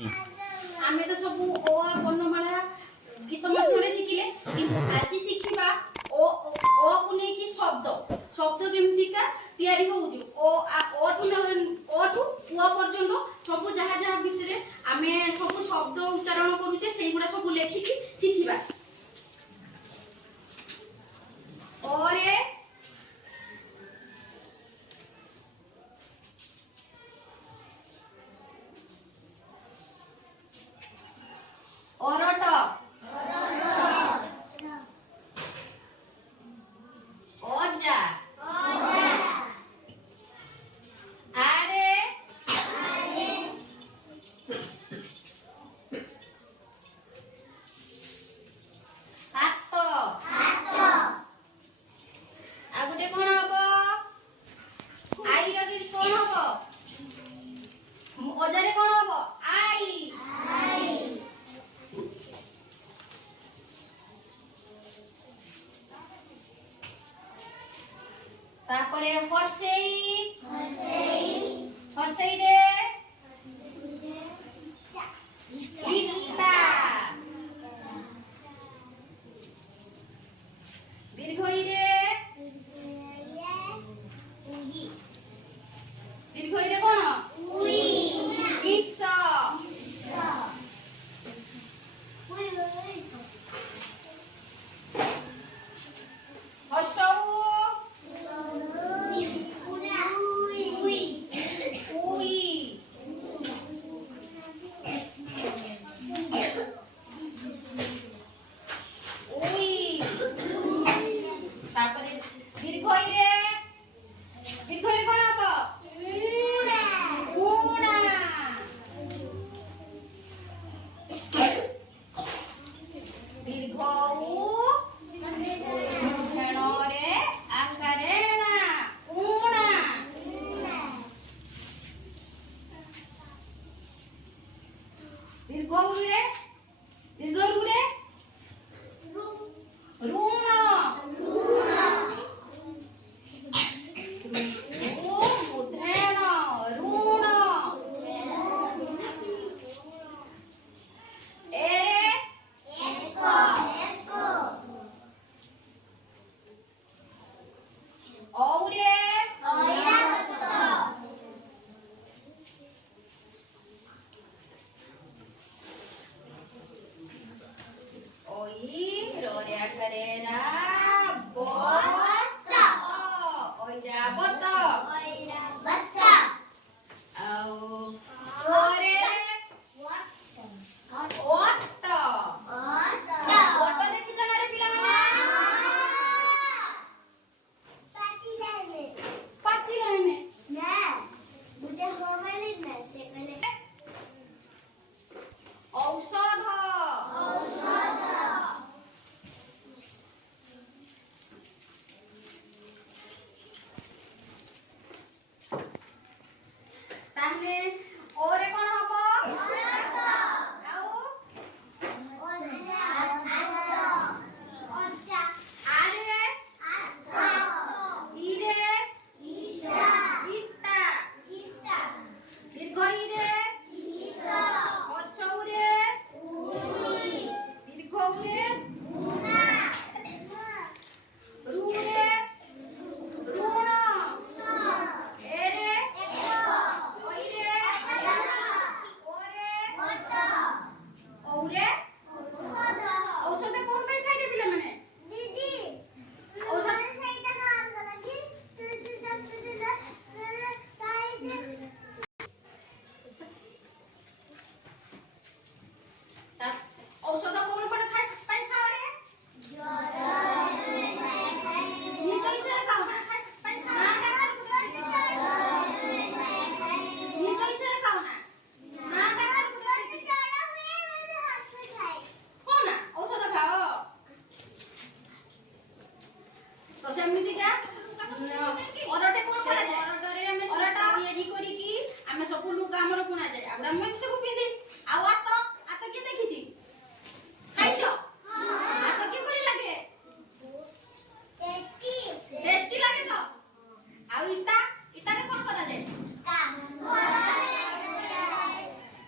आमे तो सब ओ वर्णमाला गीत मध्यरे शिखिले किंतु आज शिखिबा ओ ओ को नै कि शब्द शब्द केमतिका तयारी होउची ओ टू ओ पर्यंत सब जहा जहा भितरे आमे सब शब्द उच्चारण करूचे सेही गुडा सब लेखिकी शिखिबा ओरे ओरट ओजा आरे हात आगुटे कोन हबो आई रे कोन हबो ओजारे कोन हबो आई तापरे हर्षई रे इट्टा दीर्घई रे दीर्घई रे कोन इस हर्षऊ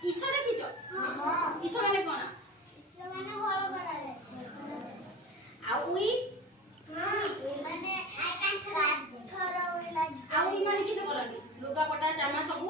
ଇଚ୍ଛା ଦେଖିଛ ଇସ ମାନେ କଣ ଆଉ ଉଇ ଆଉ ଉଇ ମାନେ କିସ କରନ୍ତି ଲୁଗାପଟା ଜାମା ସବୁ